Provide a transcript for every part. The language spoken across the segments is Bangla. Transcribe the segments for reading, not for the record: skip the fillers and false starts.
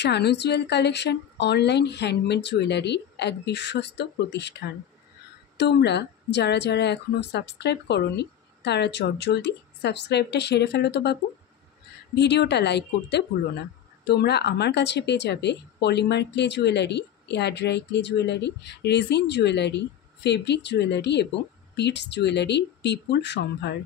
শানুস জুয়েল কালেকশন অনলাইন হ্যান্ডমেড জুয়েলারির এক বিশ্বস্ত প্রতিষ্ঠান। তোমরা যারা যারা এখনও সাবস্ক্রাইব করনি তারা চটজলদি সাবস্ক্রাইবটা সেরে ফেলো তো বাবু। ভিডিওটা লাইক করতে ভুলো না। তোমরা আমার কাছে পেয়ে যাবে polymer clay jewellery, air dry clay jewellery, resin jewellery, fabric jewellery এবং বিডস জুয়েলারির বিপুল সম্ভার।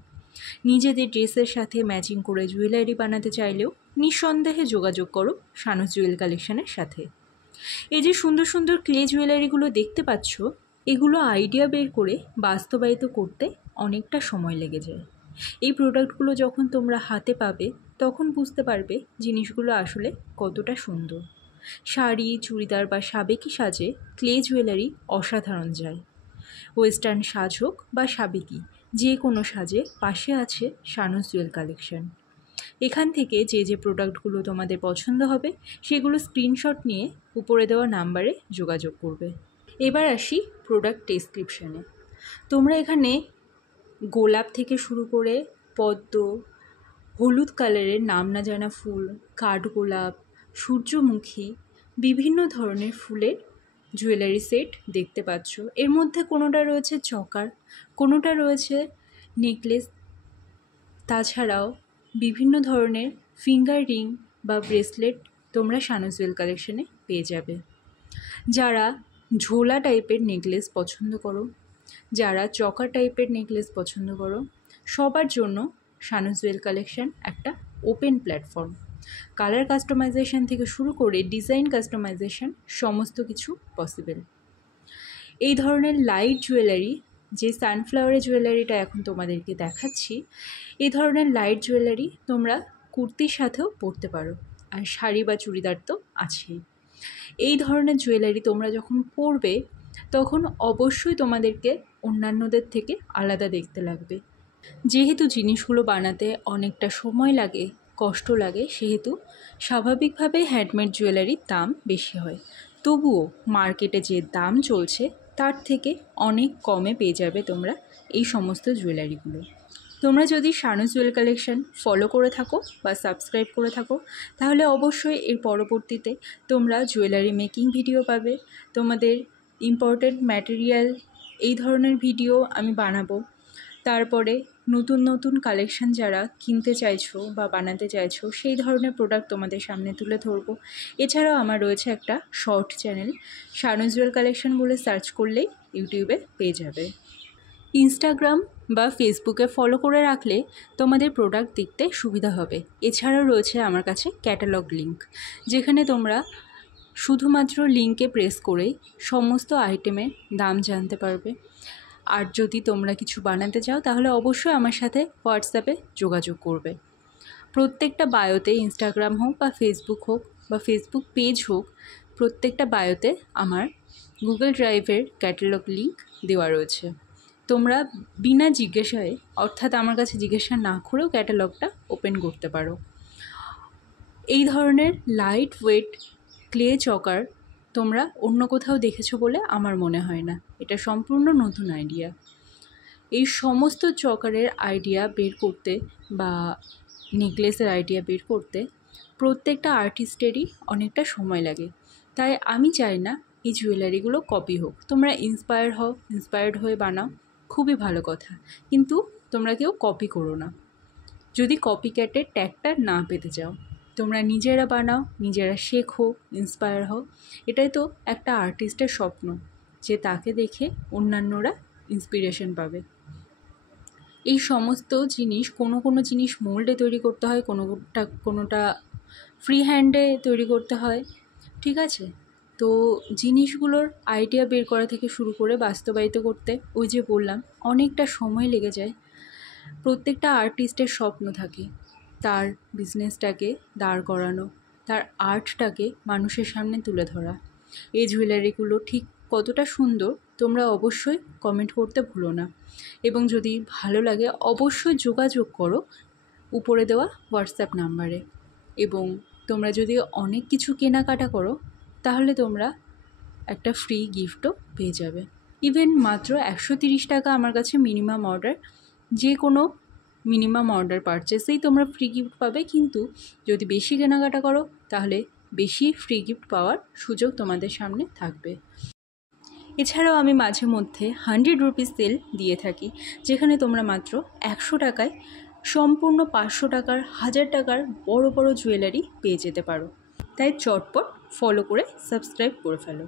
নিজেদের ড্রেসের সাথে ম্যাচিং করে জুয়েলারি বানাতে চাইলেও নিঃসন্দেহে যোগাযোগ করো শানুস জুয়েল কালেকশনের সাথে। এই যে সুন্দর সুন্দর ক্লে জুয়েলারিগুলো দেখতে পাচ্ছ, এগুলো আইডিয়া বের করে বাস্তবায়িত করতে অনেকটা সময় লেগে যায়। এই প্রোডাক্টগুলো যখন তোমরা হাতে পাবে তখন বুঝতে পারবে জিনিসগুলো আসলে কতটা সুন্দর। শাড়ি, চুড়িদার বা সাবেকি সাজে ক্লে জুয়েলারি অসাধারণ যায়। ওয়েস্টার্ন সাজ হোক বা সাবেকি, যে কোনো সাজে পাশে আছে শানুস জুয়েল কালেকশন। এখান থেকে যে যে প্রোডাক্টগুলো তোমাদের পছন্দ হবে সেগুলো স্ক্রিনশট নিয়ে উপরে দেওয়া নাম্বারে যোগাযোগ করবে। এবার আসি প্রোডাক্ট ডেসক্রিপশানে। তোমরা এখানে গোলাপ থেকে শুরু করে পদ্ম, হলুদ কালারের নাম না জানা ফুল, কাঠগোলাপ, সূর্যমুখী, বিভিন্ন ধরনের ফুলের জুয়েলারি সেট দেখতে পাচ্ছ। এর মধ্যে কোনোটা রয়েছে চকার, কোনোটা রয়েছে নেকলেস, তাছাড়াও বিভিন্ন ধরনের ফিঙ্গার রিং বা ব্রেসলেট তোমরা শানুস জুয়েল কালেকশনে পেয়ে যাবে। যারা ঝোলা টাইপের নেকলেস পছন্দ করো, যারা চকা টাইপের নেকলেস পছন্দ করো, সবার জন্য শানুস জুয়েল কালেকশন একটা ওপেন প্ল্যাটফর্ম। কালার কাস্টমাইজেশন থেকে শুরু করে ডিজাইন কাস্টমাইজেশন সমস্ত কিছু পসিবল। এই ধরনের লাইট জুয়েলারি, যে সানফ্লাওয়ারের জুয়েলারিটা এখন তোমাদেরকে দেখাচ্ছি, এই ধরনের লাইট জুয়েলারি তোমরা কুর্তির সাথেও পরতে পারো, আর শাড়ি বা চুড়িদার তো আছেই। এই ধরনের জুয়েলারি তোমরা যখন পরবে তখন অবশ্যই তোমাদেরকে অন্যান্যদের থেকে আলাদা দেখতে লাগবে। যেহেতু জিনিসগুলো বানাতে অনেকটা সময় লাগে, কষ্ট লাগে, সেহেতু স্বাভাবিকভাবে হ্যান্ডমেড জুয়েলারির দাম বেশি হয়। তবুও মার্কেটে যে দাম চলছে তার থেকে অনেক কমে পেয়ে যাবে তোমরা এই সমস্ত জুয়েলারিগুলো। তোমরা যদি শানুস জুয়েল কালেকশন ফলো করে থাকো বা সাবস্ক্রাইব করে থাকো তাহলে অবশ্যই এর পরবর্তীতে তোমরা জুয়েলারি মেকিং ভিডিও পাবে, তোমাদের ইম্পর্টেন্ট ম্যাটেরিয়াল এই ধরনের ভিডিও আমি বানাবো। তারপরে নতুন নতুন কালেকশন যারা কিনতে চাইছো বা বানাতে চাইছো সেই ধরনের প্রোডাক্ট তোমাদের সামনে তুলে ধরবো। এছাড়াও আমার রয়েছে একটা শর্ট চ্যানেল, শানুস জুয়েল কালেকশন বলে সার্চ করলেই ইউটিউবে পেয়ে যাবে। ইনস্টাগ্রাম বা ফেসবুকে ফলো করে রাখলে তোমাদের প্রোডাক্ট দেখতে সুবিধা হবে। এছাড়াও রয়েছে আমার কাছে ক্যাটালগ লিঙ্ক, যেখানে তোমরা শুধুমাত্র লিঙ্কে প্রেস করেই সমস্ত আইটেমের দাম জানতে পারবে। আর যদি তোমরা কিছু বানাতে চাও তাহলে অবশ্যই আমার সাথে হোয়াটসঅ্যাপে যোগাযোগ করবে। প্রত্যেকটা বায়োতে, ইনস্টাগ্রাম হোক বা ফেসবুক পেজ হোক, প্রত্যেকটা বায়োতে আমার গুগল ড্রাইভের ক্যাটালগ লিঙ্ক দেওয়া রয়েছে। তোমরা বিনা জিজ্ঞাসায়, অর্থাৎ আমার কাছে জিজ্ঞাসা না করেও ক্যাটালগটা ওপেন করতে পারো। এই ধরনের লাইট ওয়েট ক্লে চকার তোমরা অন্য কোথাও দেখেছো বলে আমার মনে হয় না। এটা সম্পূর্ণ নতুন আইডিয়া। এই সমস্ত চকারের আইডিয়া বের করতে বা নেকলেসের আইডিয়া বের করতে প্রত্যেকটা আর্টিস্টেরই অনেকটা সময় লাগে। তাই আমি চাই না এই জুয়েলারিগুলো কপি হোক। তোমরা ইন্সপায়ার্ড হয়ে বানাও, খুবই ভালো কথা, কিন্তু তোমরা কেউ কপি করো না। যদি কপি ক্যাটের ট্যাগটা না পেতে চাও, তোমরা নিজেরা বানাও, নিজেরা শেখো, ইন্সপায়ার হও। এটাই তো একটা আর্টিস্টের স্বপ্ন, যে তাকে দেখে অন্যান্যরা ইন্সপিরেশন পাবে। এই সমস্ত জিনিস, কোনো জিনিস মোল্ডে তৈরি করতে হয়, কোনোটা ফ্রি হ্যান্ডে তৈরি করতে হয়, ঠিক আছে? তো জিনিসগুলোর আইডিয়া বের করা থেকে শুরু করে বাস্তবায়িত করতে, ওই যে বললাম, অনেকটা সময় লেগে যায়। প্রত্যেকটা আর্টিস্টের স্বপ্ন থাকে তার বিজনেসটাকে দাঁড় করানো, তার আর্টটাকে মানুষের সামনে তুলে ধরা। এই জুয়েলারিগুলো ঠিক কতটা সুন্দর তোমরা অবশ্যই কমেন্ট করতে ভুলো না। এবং যদি ভালো লাগে অবশ্যই যোগাযোগ করো উপরে দেওয়া হোয়াটসঅ্যাপ নাম্বারে। এবং তোমরা যদি অনেক কিছু কেনাকাটা করো তাহলে তোমরা একটা ফ্রি গিফটও পেয়ে যাবে। ইভেন মাত্র 130 টাকা আমার কাছে মিনিমাম অর্ডার, যে কোনো মিনিমাম অর্ডার পারচেসেই তোমরা ফ্রি গিফট পাবে। কিন্তু যদি বেশি কেনাকাটা করো তাহলে বেশি ফ্রি গিফট পাওয়ার সুযোগ তোমাদের সামনে থাকবে। এছাড়াও আমি মাঝে মধ্যে 100 রুপিস সেল দিয়ে থাকি, যেখানে তোমরা মাত্র 100 টাকায় সম্পূর্ণ 500 টাকার 1000 টাকার বড় বড় জুয়েলারি পেয়ে যেতে পারো। তাই চটপট ফলো করে সাবস্ক্রাইব করে ফেলো।